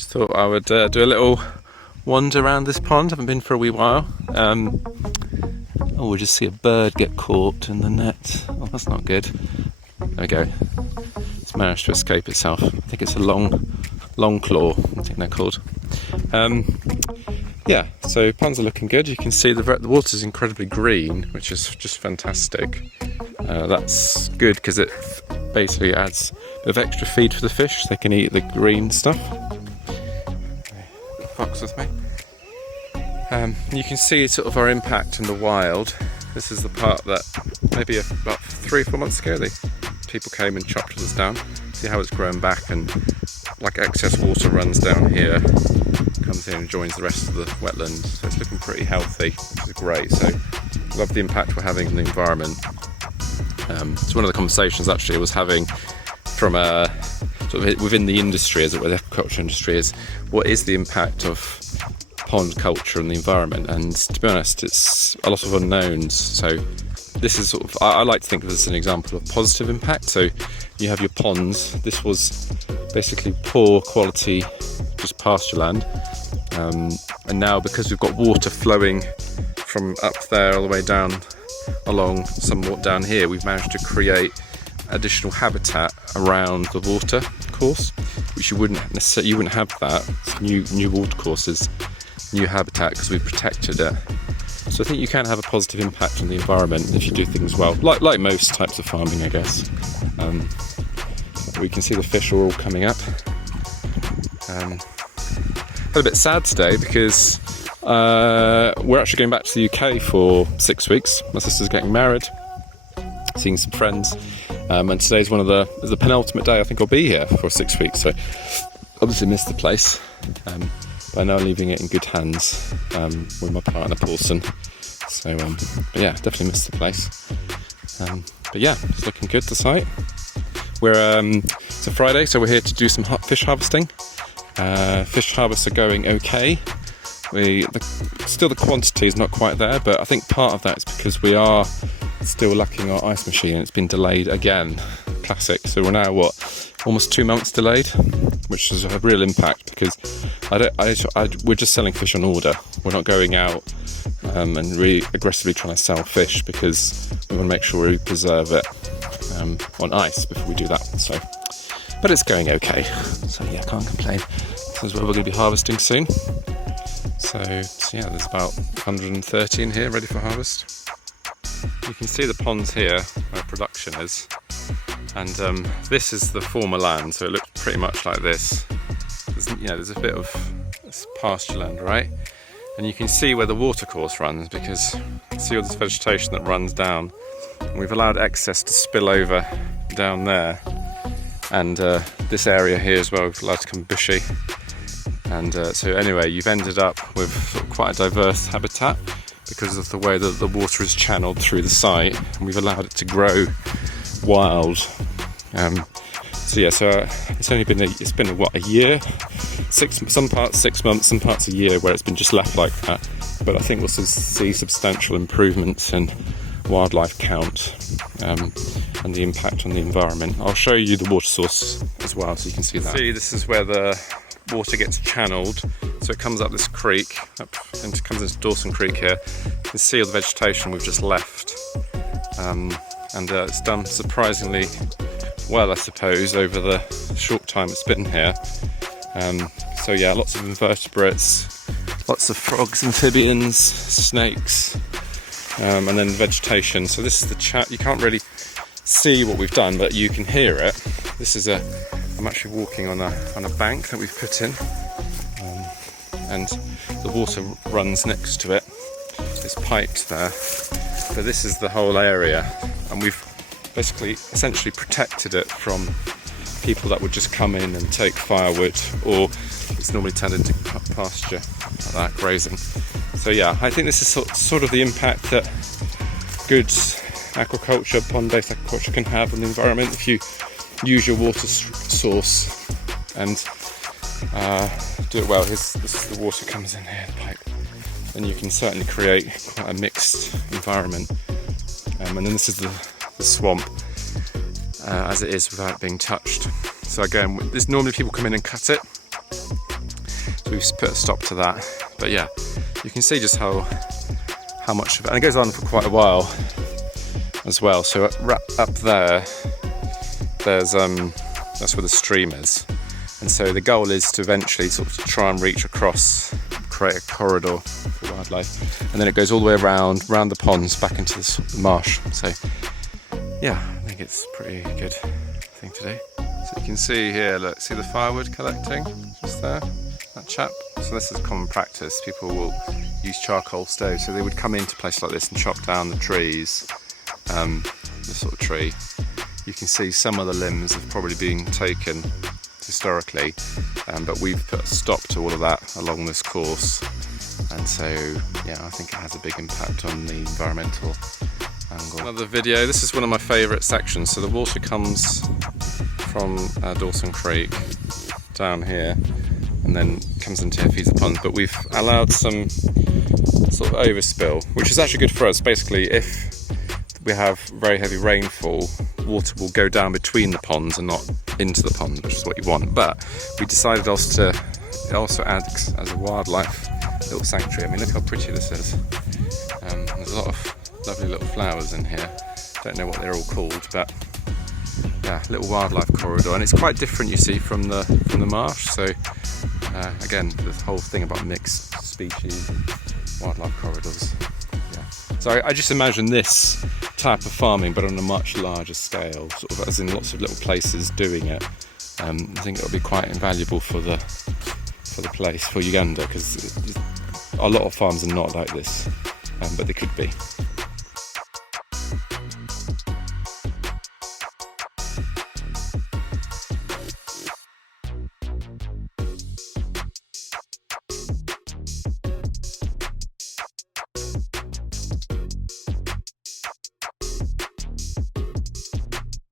Just thought I would do a little wander around this pond. Haven't been for a wee while. Oh, we just see a bird get caught in the net. Oh, that's not good. There we go. It's managed to escape itself. I think it's a long claw, I think they're called. Yeah, so ponds are looking good. You can see the water's incredibly green, which is just fantastic. That's good because it basically adds a bit of extra feed for the fish. They can eat the green stuff. Fox with me. You can see sort of our impact in the wild. This is the part that maybe about 3 or 4 months ago people came and chopped us down. See how it's grown back, and like excess water runs down here, comes in and joins the rest of the wetland. So it's looking pretty healthy, which is great. So love the impact we're having on the environment. It's one of the conversations actually I was having from sort of within the industry, as it were, the aquaculture industry, is what is the impact of pond culture on the environment? And to be honest, it's a lot of unknowns. So this is sort of, I like to think of this as an example of positive impact. So you have your ponds. This was basically poor quality, just pasture land, and now because we've got water flowing from up there all the way down along somewhat down here, we've managed to create additional habitat around the water course, which you wouldn't have that. New water courses, new habitat, because we've protected it. So I think you can have a positive impact on the environment if you do things well, like most types of farming, I guess. We can see the fish are all coming up. A bit sad today because we're actually going back to the UK for 6 weeks. My sister's getting married, seeing some friends, and today's the penultimate day I think I'll be here for 6 weeks. So obviously missed the place, but I know I'm leaving it in good hands with my partner Pauson. So but yeah, definitely missed the place. But yeah, it's looking good, the site. It's a Friday, so we're here to do some fish harvesting. Fish harvests are going okay. Still the quantity is not quite there, but I think part of that is because we are still lacking our ice machine, and it's been delayed again. Classic. So we're now almost 2 months delayed, which is a real impact because we're just selling fish on order. We're not going out and really aggressively trying to sell fish because we want to make sure we preserve it on ice before we do that. So, but it's going okay. So yeah, can't complain. This is where we're going to be harvesting soon. So yeah, there's about 130 in here ready for harvest. You can see the ponds here where production is, and this is the former land, so it looks pretty much like this. There's a bit of pasture land, right? And you can see where the watercourse runs, because you can see all this vegetation that runs down, and we've allowed excess to spill over down there, and this area here as well we've allowed to become bushy. And so anyway, you've ended up with sort of quite a diverse habitat because of the way that the water is channeled through the site, and we've allowed it to grow wild. So it's only been a year, some parts 6 months, some parts a year, where it's been just left like that. But I think we'll see substantial improvements in wildlife count and the impact on the environment. I'll show you the water source as well, so you can see that. See, this is where the water gets channeled, so it comes up this creek, up and comes into Dawson Creek here. You can see all the vegetation we've just left, and it's done surprisingly well, I suppose, over the short time it's been here. So yeah, lots of invertebrates, lots of frogs, amphibians, snakes, and then vegetation. So this is the chat. You can't really see what we've done, but you can hear it. This is I'm actually walking on a bank that we've put in, and the water runs next to it. It's piped there, but this is the whole area, and we've basically essentially protected it from people that would just come in and take firewood, or it's normally turned into pasture like that, grazing. So yeah, I think this is sort of the impact that good aquaculture, pond-based aquaculture, can have on the environment if you use your water source and do it well. This is the water comes in here, the pipe, and you can certainly create quite a mixed environment. And then this is the swamp as it is without being touched. So again, normally people come in and cut it, So we've put a stop to that. But yeah, you can see just how much of it, and it goes on for quite a while as well. So up there, there's that's where the stream is, and so the goal is to eventually sort of try and reach across, create a corridor for wildlife, and then it goes all the way around the ponds back into the marsh. So yeah, I think it's a pretty good thing to do. So you can see here, look, see the firewood collecting just there, that chap. So this is common practice. People will use charcoal stoves, so they would come into places like this and chop down the trees, this sort of tree. You can see some of the limbs have probably been taken historically, but we've put a stop to all of that along this course, and so yeah, I think it has a big impact on the environmental angle. Another video, this is one of my favourite sections. So the water comes from Dawson Creek down here and then comes into here, feeds the pond, but we've allowed some sort of overspill, which is actually good for us. Basically, if we have very heavy rainfall, water will go down between the ponds and not into the pond, which is what you want. But we decided also it also acts as a wildlife little sanctuary. I mean, look how pretty this is. There's a lot of lovely little flowers in here. Don't know what they're all called, but yeah, little wildlife corridor, and it's quite different, you see, from the marsh. So again, this whole thing about mixed species wildlife corridors. Yeah. So I just imagine this type of farming, but on a much larger scale, sort of, as in lots of little places doing it. I think it'll be quite invaluable for the place, for Uganda, because a lot of farms are not like this, but they could be.